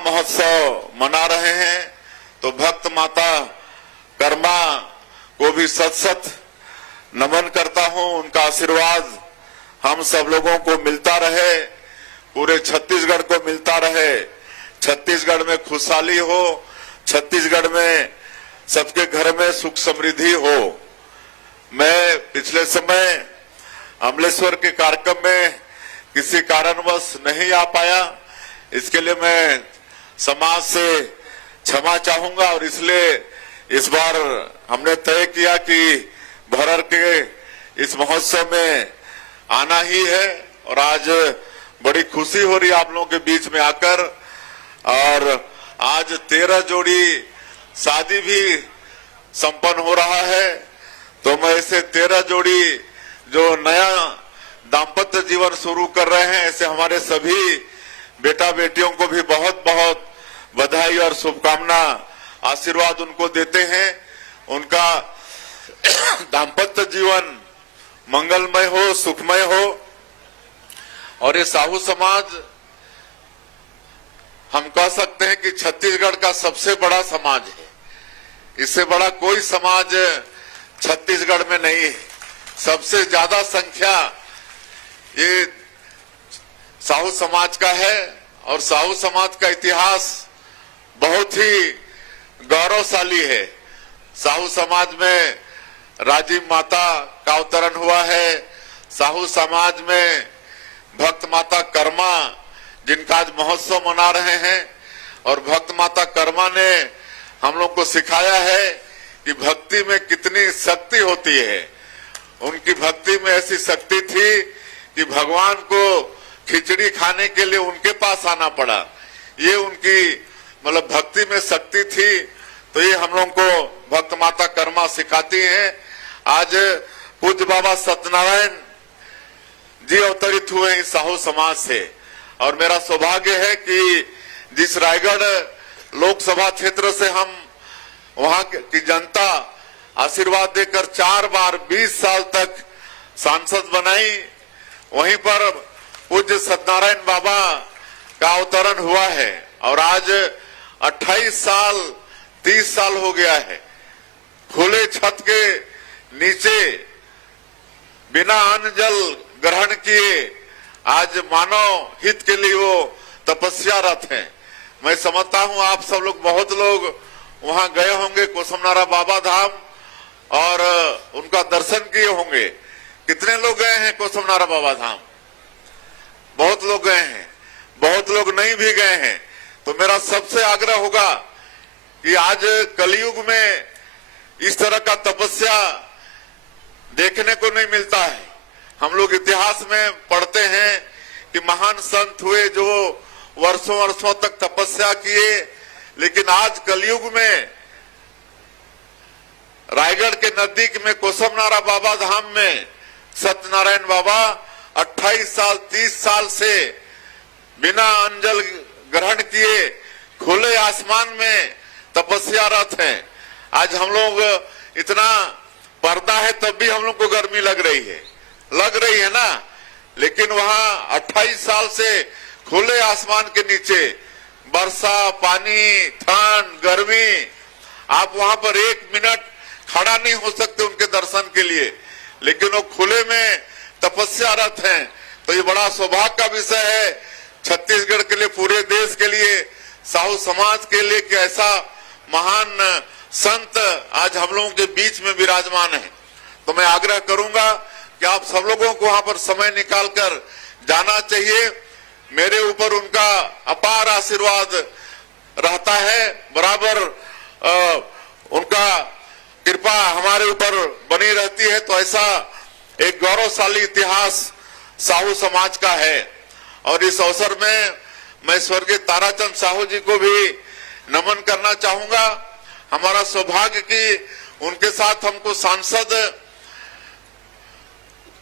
महोत्सव मना रहे हैं, तो भक्त माता कर्मा को भी सत सत नमन करता हूं। उनका आशीर्वाद हम सब लोगों को मिलता रहे, पूरे छत्तीसगढ़ को मिलता रहे। छत्तीसगढ़ में खुशहाली हो, छत्तीसगढ़ में सबके घर में सुख समृद्धि हो। मैं पिछले समय अमलेश्वर के कार्यक्रम में किसी कारणवश नहीं आ पाया, इसके लिए मैं समाज से क्षमा चाहूंगा और इसलिए इस बार हमने तय किया कि भरर के इस महोत्सव में आना ही है। और आज बड़ी खुशी हो रही है आप लोगों के बीच में आकर। और आज 13 जोड़ी शादी भी संपन्न हो रहा है, तो मैं ऐसे 13 जोड़ी जो नया दाम्पत्य जीवन शुरू कर रहे हैं, ऐसे हमारे सभी बेटा बेटियों को भी बहुत बहुत बधाई और शुभकामना, आशीर्वाद उनको देते हैं। उनका दाम्पत्य जीवन मंगलमय हो, सुखमय हो। और ये साहू समाज, हम कह सकते हैं कि छत्तीसगढ़ का सबसे बड़ा समाज है। इससे बड़ा कोई समाज छत्तीसगढ़ में नहीं है। सबसे ज्यादा संख्या ये साहू समाज का है और साहू समाज का इतिहास बहुत ही गौरवशाली है। साहू समाज में राजीव माता का अवतरण हुआ है। साहू समाज में भक्त माता कर्मा, जिनका आज महोत्सव मना रहे हैं, और भक्त माता कर्मा ने हम लोग को सिखाया है कि भक्ति में कितनी शक्ति होती है। उनकी भक्ति में ऐसी शक्ति थी कि भगवान को खिचड़ी खाने के लिए उनके पास आना पड़ा। ये उनकी मतलब भक्ति में शक्ति थी। तो ये हम लोग को भक्त माता कर्मा सिखाती हैं। आज पूज्य बाबा सत्यनारायण जी अवतरित हुए इस साहू समाज से, और मेरा सौभाग्य है कि जिस रायगढ़ लोकसभा क्षेत्र से हम वहां की जनता आशीर्वाद देकर 4 बार 20 साल तक सांसद बनाई, वहीं पर पूज्य सत्यनारायण बाबा का अवतरण हुआ है। और आज 28 साल 30 साल हो गया है। खुले छत के नीचे बिना अन्न जल ग्रहण किए आज मानव हित के लिए वो तपस्यारत हैं। मैं समझता हूं आप सब लोग, बहुत लोग वहां गए होंगे कोसमनारा बाबा धाम और उनका दर्शन किए होंगे। कितने लोग गए हैं कोसमनारा बाबा धाम? बहुत लोग गए हैं, बहुत लोग नहीं भी गए हैं। तो मेरा सबसे आग्रह होगा कि आज कलयुग में इस तरह का तपस्या देखने को नहीं मिलता है। हम लोग इतिहास में पढ़ते हैं कि महान संत हुए जो वर्षों वर्षों तक तपस्या किए, लेकिन आज कलयुग में रायगढ़ के नजदीक में कोसमनारा बाबा धाम में सत्यनारायण बाबा 28 साल 30 साल से बिना अन्न जल ग्रहण किए खुले आसमान में तपस्यारत हैं। आज हम लोग इतना पर्दा है तब भी हम लोग को गर्मी लग रही है ना, लेकिन वहां 28 साल से खुले आसमान के नीचे वर्षा, पानी, ठंड, गर्मी, आप वहां पर 1 मिनट खड़ा नहीं हो सकते उनके दर्शन के लिए, लेकिन वो खुले में तपस्यारत हैं। तो ये बड़ा सौभाग्य का विषय है छत्तीसगढ़ के लिए, पूरे देश के लिए, साहू समाज के लिए कि ऐसा महान संत आज हम लोगों के बीच में विराजमान है। तो मैं आग्रह करूंगा कि आप सब लोगों को वहां पर समय निकालकर जाना चाहिए। मेरे ऊपर उनका अपार आशीर्वाद रहता है, बराबर उनका कृपा हमारे ऊपर बनी रहती है। तो ऐसा एक गौरवशाली इतिहास साहू समाज का है। और इस अवसर में मैं स्वर्गीय ताराचंद साहू जी को भी नमन करना चाहूंगा। हमारा सौभाग्य कि उनके साथ हमको सांसद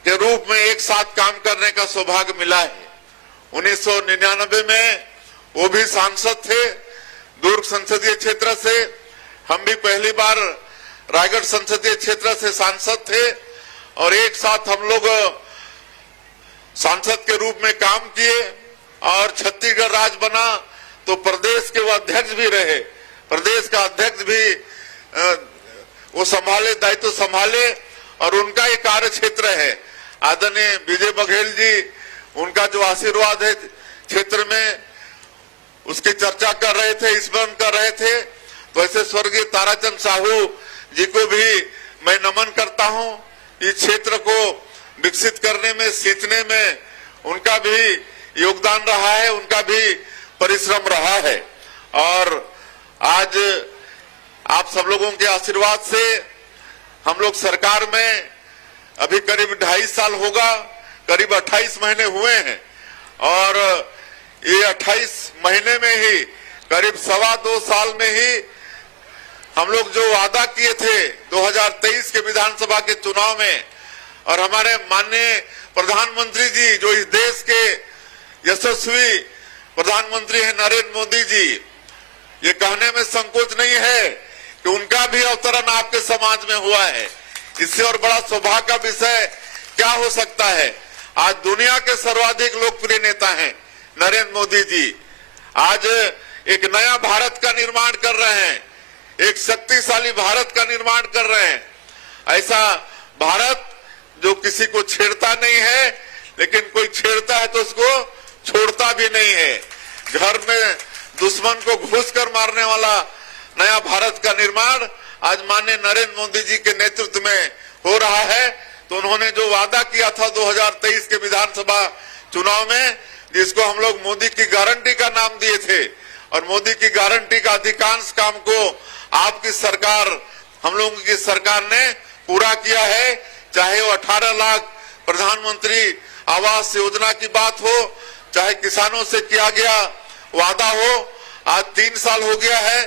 के रूप में एक साथ काम करने का सौभाग्य मिला है। 1999 में वो भी सांसद थे दुर्ग संसदीय क्षेत्र से, हम भी पहली बार रायगढ़ संसदीय क्षेत्र से सांसद थे, और एक साथ हम लोग सांसद के रूप में काम किए और छत्तीसगढ़ राज्य बना। तो प्रदेश के वो अध्यक्ष भी रहे, प्रदेश का अध्यक्ष भी वो संभाले, दायित्व संभाले, और उनका ही कार्य क्षेत्र है। आदरणीय विजय बघेल जी, उनका जो आशीर्वाद है क्षेत्र में, उसकी चर्चा कर रहे थे, स्मरण कर रहे थे। तो ऐसे स्वर्गीय ताराचंद साहू जी को भी मैं नमन करता हूं। इस क्षेत्र को विकसित करने में, सींचने में उनका भी योगदान रहा है, उनका भी परिश्रम रहा है। और आज आप सब लोगों के आशीर्वाद से हम लोग सरकार में अभी करीब 2.5 साल होगा, करीब 28 महीने हुए हैं, और ये 28 महीने में ही करीब 2.25 साल में ही हम लोग जो वादा किए थे 2023 के विधानसभा के चुनाव में, और हमारे माननीय प्रधानमंत्री जी जो इस देश के यशस्वी प्रधानमंत्री हैं नरेंद्र मोदी जी, ये कहने में संकोच नहीं है कि उनका भी अवतरण आपके समाज में हुआ है। इससे और बड़ा सौभाग्य का विषय क्या हो सकता है। आज दुनिया के सर्वाधिक लोकप्रिय नेता हैं नरेंद्र मोदी जी। आज एक नया भारत का निर्माण कर रहे हैं, एक शक्तिशाली भारत का निर्माण कर रहे हैं। ऐसा भारत जो किसी को छेड़ता नहीं है, लेकिन कोई छेड़ता है तो उसको छोड़ता भी नहीं है। घर में दुश्मन को घुस कर मारने वाला नया भारत का निर्माण आज माननीय नरेंद्र मोदी जी के नेतृत्व में हो रहा है। तो उन्होंने जो वादा किया था 2023 के विधानसभा चुनाव में, जिसको हम लोग मोदी की गारंटी का नाम दिए थे, और मोदी की गारंटी का अधिकांश काम को आपकी सरकार, हम लोगों की सरकार ने पूरा किया है। चाहे वो 18 लाख प्रधानमंत्री आवास योजना की बात हो, चाहे किसानों से किया गया वादा हो। आज 3 साल हो गया है,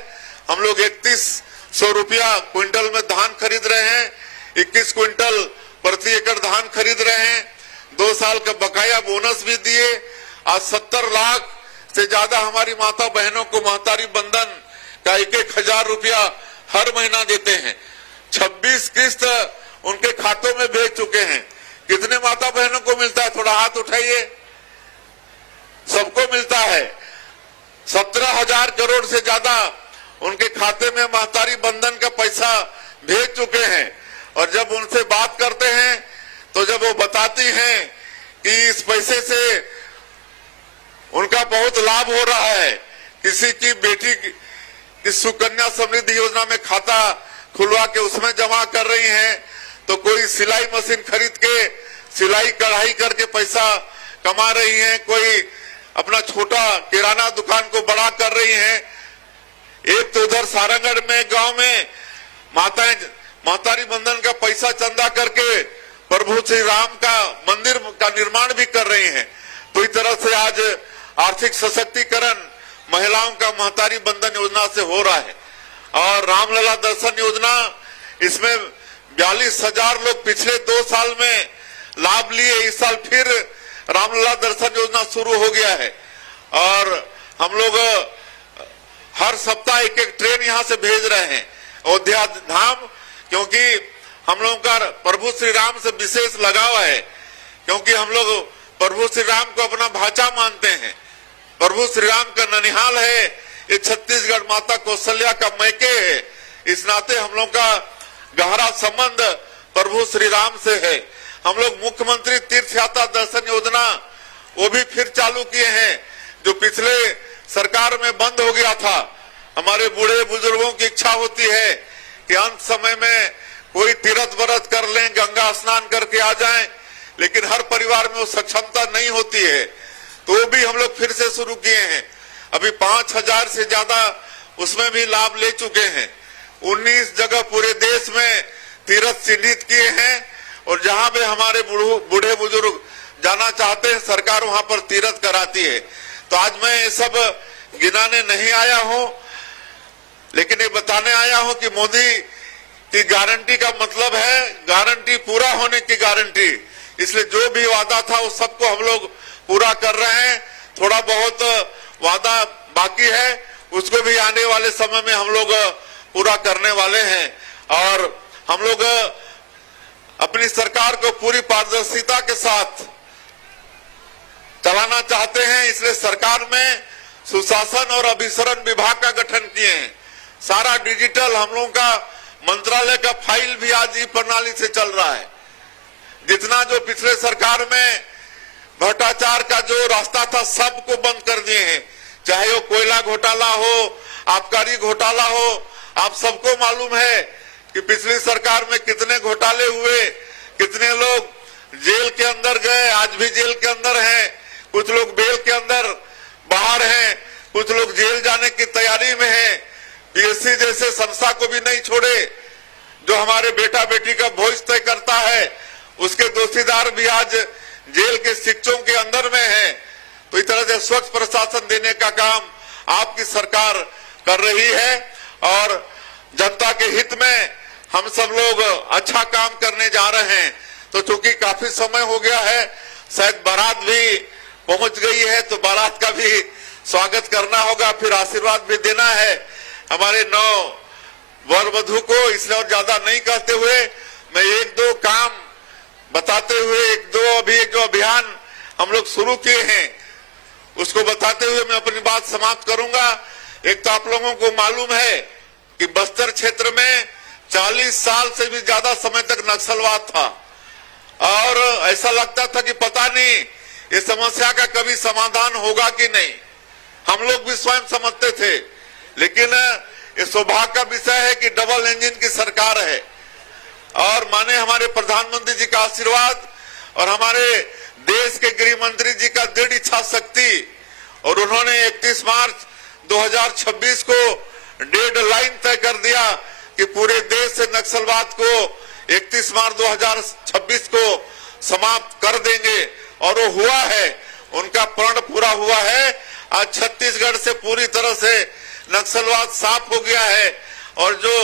हम लोग 3100 रुपया क्विंटल में धान खरीद रहे हैं, 21 क्विंटल प्रति एकड़ धान खरीद रहे हैं। 2 साल का बकाया बोनस भी दिए। आज 70 लाख से ज्यादा हमारी माता बहनों को महतारी बंधन का 1,000 रुपया हर महीना देते हैं। 26 किस्त उनके खातों में भेज चुके हैं। कितने माता बहनों को मिलता है? थोड़ा हाथ उठाइए। सबको मिलता है। 17,000 करोड़ से ज्यादा उनके खाते में महतारी बंधन का पैसा भेज चुके हैं। और जब उनसे बात करते हैं तो जब वो बताती हैं कि इस पैसे से उनका बहुत लाभ हो रहा है, किसी की बेटी की सुकन्या समृद्धि योजना में खाता खुलवा के उसमें जमा कर रही हैं, तो कोई सिलाई मशीन खरीद के सिलाई कढ़ाई करके पैसा कमा रही हैं, कोई अपना छोटा किराना दुकान को बड़ा कर रही हैं। एक तो उधर सारंगढ़ में गांव में महतारी बंधन का पैसा चंदा करके प्रभु श्री राम का मंदिर का निर्माण भी कर रही हैं। तो इस तरह से आज आर्थिक सशक्तिकरण महिलाओं का महतारी बंधन योजना से हो रहा है। और रामलला दर्शन योजना, इसमें 42,000 लोग पिछले 2 साल में लाभ लिए। इस साल फिर रामलला दर्शन योजना शुरू हो गया है, और हम लोग हर सप्ताह एक ट्रेन यहां से भेज रहे हैं अयोध्या धाम, क्योंकि हम लोगों का प्रभु श्री राम से विशेष लगाव है। क्योंकि हम लोग प्रभु श्री राम को अपना भाचा मानते हैं। प्रभु श्री राम का ननिहाल है, ये छत्तीसगढ़ माता कौशल्या का मैके है। इस नाते हम लोग का गहरा संबंध प्रभु श्री राम से है। हम लोग मुख्यमंत्री तीर्थ यात्रा दर्शन योजना वो भी फिर चालू किए हैं, जो पिछले सरकार में बंद हो गया था। हमारे बूढ़े बुजुर्गों की इच्छा होती है कि अंत समय में कोई तीर्थ व्रत कर लें, गंगा स्नान करके आ जाएं, लेकिन हर परिवार में वो सक्षमता नहीं होती है। तो भी हम लोग फिर से शुरू किए हैं। अभी 5,000 से ज्यादा उसमें भी लाभ ले चुके हैं। 19 जगह पूरे देश में तीर्थ चिन्हित किए हैं, और जहां भी हमारे बूढ़े बुजुर्ग जाना चाहते हैं, सरकार वहां पर तीर्थ कराती है। तो आज मैं ये सब गिनाने नहीं आया हूं, लेकिन ये बताने आया हूं कि मोदी की गारंटी का मतलब है गारंटी पूरा होने की गारंटी। इसलिए जो भी वादा था उस सबको हम लोग पूरा कर रहे हैं। थोड़ा बहुत वादा बाकी है, उसको भी आने वाले समय में हम लोग पूरा करने वाले हैं। और हम लोग अपनी सरकार को पूरी पारदर्शिता के साथ चलाना चाहते हैं। इसलिए सरकार में सुशासन और अभिसरण विभाग का गठन किए हैं। सारा डिजिटल हम लोगों का मंत्रालय का फाइल भी आज ई प्रणाली से चल रहा है। जितना जो पिछले सरकार में भ्रष्टाचार का जो रास्ता था सबको बंद कर दिए हैं, चाहे वो कोयला घोटाला हो, आबकारी घोटाला हो। आप सबको मालूम है कि पिछली सरकार में कितने घोटाले हुए, कितने लोग जेल के अंदर गए, आज भी जेल के अंदर हैं, कुछ लोग बेल के अंदर बाहर हैं, कुछ लोग जेल जाने की तैयारी में हैं। पीएससी जैसे संस्था को भी नहीं छोड़े, जो हमारे बेटा बेटी का भविष्य तय करता है, उसके दोषीदार भी आज जेल के शिक्षकों के अंदर में है। तो इस तरह से स्वच्छ प्रशासन देने का काम आपकी सरकार कर रही है और जनता के हित में हम सब लोग अच्छा काम करने जा रहे हैं। तो चूंकि काफी समय हो गया है, शायद बारात भी पहुंच गई है, तो बारात का भी स्वागत करना होगा, फिर आशीर्वाद भी देना है हमारे 9 वर वधु को। इसलिए और ज्यादा नहीं कहते हुए मैं एक दो काम बताते हुए, एक जो अभियान हम लोग शुरू किए हैं उसको बताते हुए मैं अपनी बात समाप्त करूंगा। एक तो आप लोगों को मालूम है कि बस्तर क्षेत्र में 40 साल से भी ज्यादा समय तक नक्सलवाद था और ऐसा लगता था कि पता नहीं इस समस्या का कभी समाधान होगा कि नहीं। हम लोग भी स्वयं समझते थे, लेकिन ये सौभाग्य का विषय है कि डबल इंजन की सरकार है और माने हमारे प्रधानमंत्री जी का आशीर्वाद और हमारे देश के गृह मंत्री जी का दृढ़ इच्छा शक्ति, और उन्होंने 31 मार्च 2026 को डेडलाइन तय कर दिया कि पूरे देश से नक्सलवाद को 31 मार्च 2026 को समाप्त कर देंगे और वो हुआ है, उनका प्रण पूरा हुआ है। आज छत्तीसगढ़ से पूरी तरह से नक्सलवाद साफ हो गया है और जो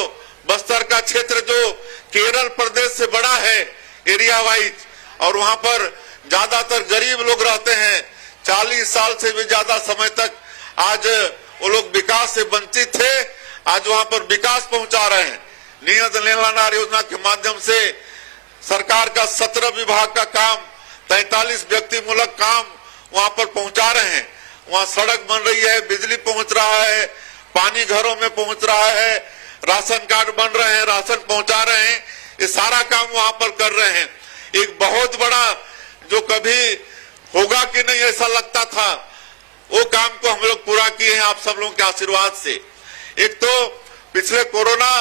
बस्तर का क्षेत्र जो केरल प्रदेश से बड़ा है एरिया वाइज, और वहां पर ज्यादातर गरीब लोग रहते हैं, 40 साल से भी ज्यादा समय तक आज वो लोग विकास से वंचित थे, आज वहां पर विकास पहुंचा रहे हैं। नियत नीलानार योजना के माध्यम से सरकार का 17 विभाग का काम, 43 व्यक्ति मूलक काम वहां पर पहुंचा रहे हैं। वहां सड़क बन रही है, बिजली पहुंच रहा है, पानी घरों में पहुंच रहा है, राशन कार्ड बन रहे हैं, राशन पहुंचा रहे हैं, ये सारा काम वहां पर कर रहे हैं। एक बहुत बड़ा जो कभी होगा कि नहीं ऐसा लगता था, वो काम को हम लोग पूरा किए हैं आप सब लोगों के आशीर्वाद से। एक तो पिछले कोरोना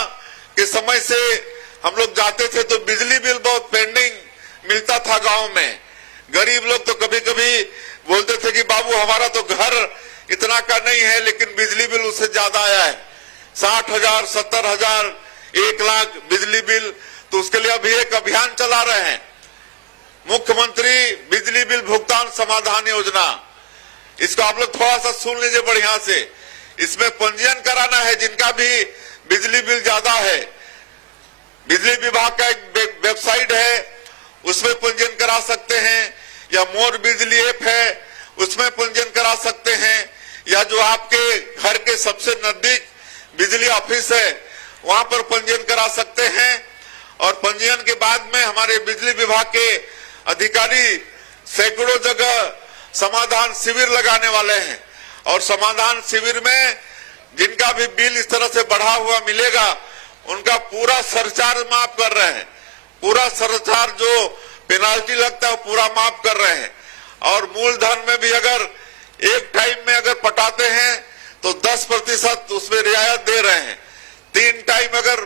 के समय से हम लोग जाते थे तो बिजली बिल बहुत पेंडिंग मिलता था गांव में। गरीब लोग तो कभी कभी बोलते थे कि बाबू हमारा तो घर इतना का नहीं है, लेकिन बिजली बिल उससे ज्यादा आया है, 60,000, 70,000, 1 लाख बिजली बिल। तो उसके लिए अभी एक अभियान चला रहे हैं, मुख्यमंत्री बिजली बिल भुगतान समाधान योजना। इसको आप लोग थोड़ा सा सुन लीजिए बढ़िया से। इसमें पंजीयन कराना है जिनका भी बिजली बिल ज्यादा है। बिजली विभाग का एक वेबसाइट है, उसमें पंजीयन करा सकते हैं, या मोर बिजली ऐप है उसमें पंजीयन करा सकते हैं, या जो आपके घर के सबसे नजदीक बिजली ऑफिस है वहां पर पंजीयन करा सकते हैं। और पंजीयन के बाद में हमारे बिजली विभाग के अधिकारी सैकड़ों जगह समाधान शिविर लगाने वाले हैं, और समाधान शिविर में जिनका भी बिल इस तरह से बढ़ा हुआ मिलेगा उनका पूरा सरचार्ज माफ कर रहे हैं। पूरा सरचार्ज जो पेनाल्टी लगता है पूरा माफ कर रहे हैं। और मूलधन में भी अगर एक टाइम में अगर पटाते हैं तो 10% उसमें रियायत दे रहे हैं, 3 टाइम अगर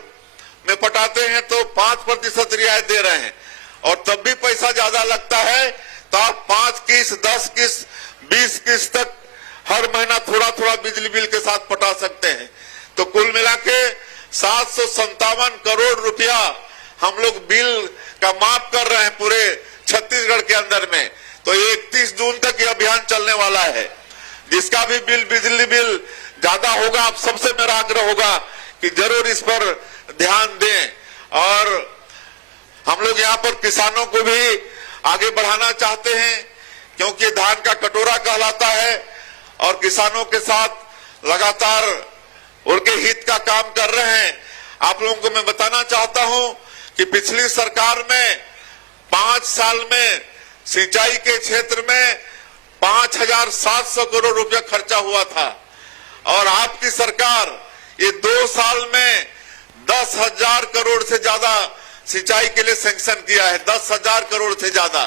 में पटाते हैं तो 5% रियायत दे रहे हैं। और तब भी पैसा ज्यादा लगता है तो आप 5 किस्त, 10 किस्त, 20 किस्त तक हर महीना थोड़ा थोड़ा बिजली बिल के साथ पटा सकते हैं। तो कुल मिला के 757 करोड़ रुपया हम लोग बिल का माफ कर रहे हैं पूरे छत्तीसगढ़ के अंदर में। तो 31 जून तक ये अभियान चलने वाला है। जिसका भी बिल बिजली बिल ज्यादा होगा, आप सबसे मेरा आग्रह होगा कि जरूर इस पर ध्यान दें। और हम लोग यहाँ पर किसानों को भी आगे बढ़ाना चाहते हैं, क्योंकि धान का कटोरा कहलाता है और किसानों के साथ लगातार उनके हित का काम कर रहे हैं। आप लोगों को मैं बताना चाहता हूं कि पिछली सरकार में 5 साल में सिंचाई के क्षेत्र में 5,700 करोड़ रुपया खर्चा हुआ था और आपकी सरकार ये 2 साल में 10,000 करोड़ से ज्यादा सिंचाई के लिए सैंक्शन किया है। 10,000 करोड़ से ज्यादा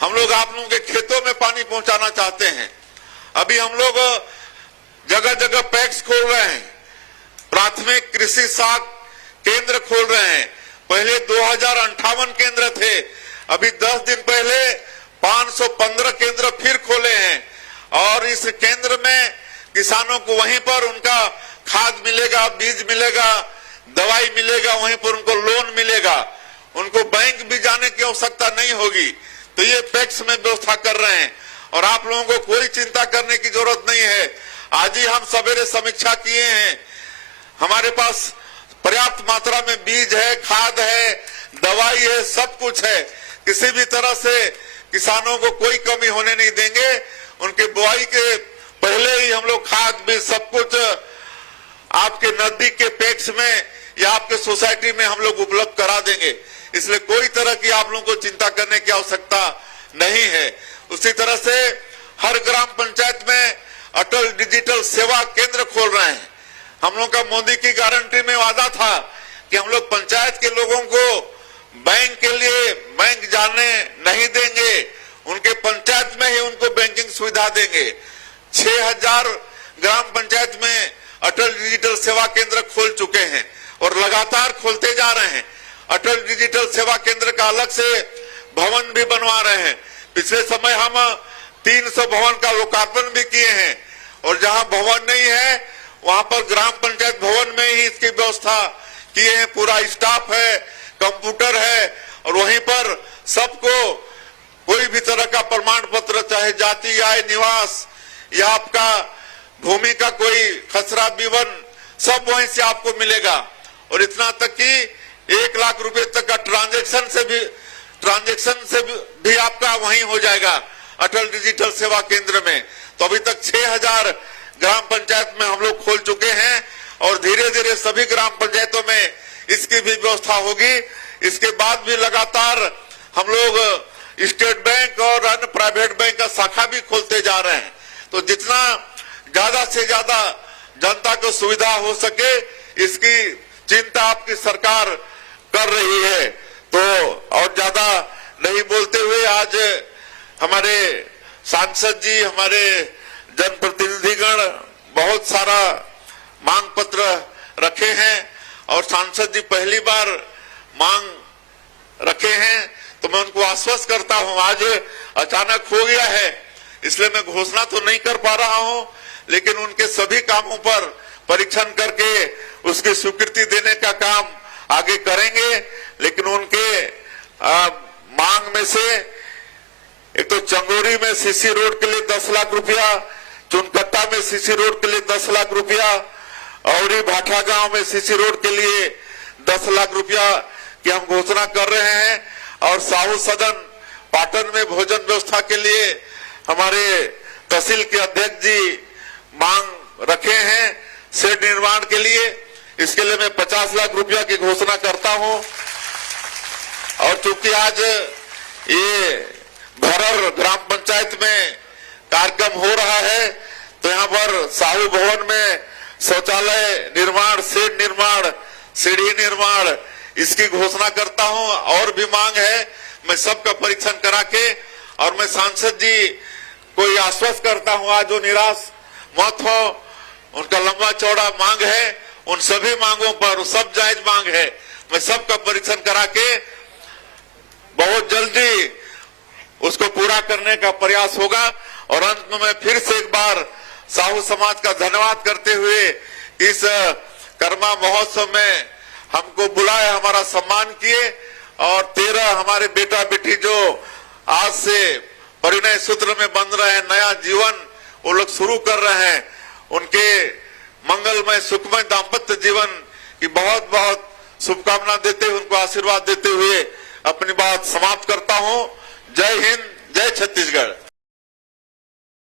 हम लोग आप लोगों के खेतों में पानी पहुंचाना चाहते हैं। अभी हम लोग जगह जगह पैक्स खोल रहे हैं, प्राथमिक कृषि साख केंद्र खोल रहे हैं। पहले 2058 केंद्र थे, अभी 10 दिन पहले 515 केंद्र फिर खोले हैं और इस केंद्र में किसानों को वहीं पर उनका खाद मिलेगा, बीज मिलेगा, दवाई मिलेगा, वहीं पर उनको लोन मिलेगा, उनको बैंक भी जाने की आवश्यकता नहीं होगी। तो ये पैक्स में व्यवस्था कर रहे हैं और आप लोगों को कोई चिंता करने की जरूरत नहीं है। आज ही हम सवेरे समीक्षा किए हैं, हमारे पास पर्याप्त मात्रा में बीज है, खाद है, दवाई है, सब कुछ है। किसी भी तरह से किसानों को कोई कमी होने नहीं देंगे। उनके बुआई के पहले ही हम लोग खाद बीज सब कुछ आपके नजदीक के पैक्स में या आपके सोसाइटी में हम लोग उपलब्ध करा देंगे। इसलिए कोई तरह की आप लोगों को चिंता करने की आवश्यकता नहीं है। उसी तरह से हर ग्राम पंचायत में अटल डिजिटल सेवा केंद्र खोल रहे हैं। हम लोग का मोदी की गारंटी में वादा था कि हम लोग पंचायत के लोगों को बैंक के लिए बैंक जाने नहीं देंगे, उनके पंचायत में ही उनको बैंकिंग सुविधा देंगे। 6,000 ग्राम पंचायत में अटल डिजिटल सेवा केंद्र खोल चुके हैं और लगातार खोलते जा रहे हैं। अटल डिजिटल सेवा केंद्र का अलग से भवन भी बनवा रहे हैं। पिछले समय हम 300 भवन का लोकार्पण भी किए हैं और जहां भवन नहीं है वहां पर ग्राम पंचायत भवन में ही इसकी व्यवस्था किए हैं। पूरा स्टाफ है, कंप्यूटर है और वहीं पर सबको कोई भी तरह का प्रमाण पत्र, चाहे जाति, आय, निवास या आपका भूमि का कोई खसरा विवरण, सब वहीं से आपको मिलेगा। और इतना तक कि 1 लाख रुपए तक का ट्रांजैक्शन से भी आपका वहीं हो जाएगा अटल डिजिटल सेवा केंद्र में। तो अभी तक 6,000 ग्राम पंचायत में हम लोग खोल चुके हैं और धीरे धीरे सभी ग्राम पंचायतों में इसकी भी व्यवस्था होगी। इसके बाद भी लगातार हम लोग स्टेट बैंक और अन्य प्राइवेट बैंक का शाखा भी खोलते जा रहे हैं। तो जितना ज्यादा से ज्यादा जनता को सुविधा हो सके इसकी चिंता आपकी सरकार कर रही है। तो और ज्यादा नहीं बोलते हुए आज हमारे सांसद जी, हमारे जनप्रतिनिधिगण बहुत सारा मांग पत्र रखे हैं और सांसद जी पहली बार मांग रखे हैं। तो मैं उनको आश्वस्त करता हूं, आज अचानक हो गया है इसलिए मैं घोषणा तो नहीं कर पा रहा हूं, लेकिन उनके सभी कामों पर परीक्षण करके उसकी स्वीकृति देने का काम आगे करेंगे। लेकिन उनके मांग में से एक तो चंगोरी में सीसी रोड के लिए 10 लाख रुपया, चुनकट्टा में सीसी रोड के लिए 10 लाख रुपया, औरी भाठा गांव में सीसी रोड के लिए 10 लाख रुपया की हम घोषणा कर रहे हैं। और साहू सदन पाटन में भोजन व्यवस्था के लिए हमारे तहसील के अध्यक्ष जी मांग रखे हैं शेड निर्माण के लिए। इसके लिए मैं 50 लाख रुपया की घोषणा करता हूं। और चूंकि आज ये भरर ग्राम पंचायत में कार्यक्रम हो रहा है तो यहाँ पर साहू भवन में शौचालय निर्माण, शेड निर्माण, सीढ़ी निर्माण, इसकी घोषणा करता हूं। और भी मांग है, मैं सबका परीक्षण करा के और मैं सांसद जी को आश्वस्त करता हूं आज वो निराश मत हो। उनका लंबा चौड़ा मांग है, उन सभी मांगों पर सब जायज मांग है, मैं सबका परीक्षण करा के बहुत जल्दी उसको पूरा करने का प्रयास होगा। और अंत में मैं फिर से एक बार साहू समाज का धन्यवाद करते हुए इस कर्मा महोत्सव में हमको बुलाया, हमारा सम्मान किए और 13 हमारे बेटा बेटी जो आज से परिणय सूत्र में बंध रहे हैं, नया जीवन वो लोग शुरू कर रहे हैं, उनके मंगलमय सुखमय दाम्पत्य जीवन की बहुत बहुत शुभकामना देते हुए, उनको आशीर्वाद देते हुए अपनी बात समाप्त करता हूं। जय हिंद, जय छत्तीसगढ़।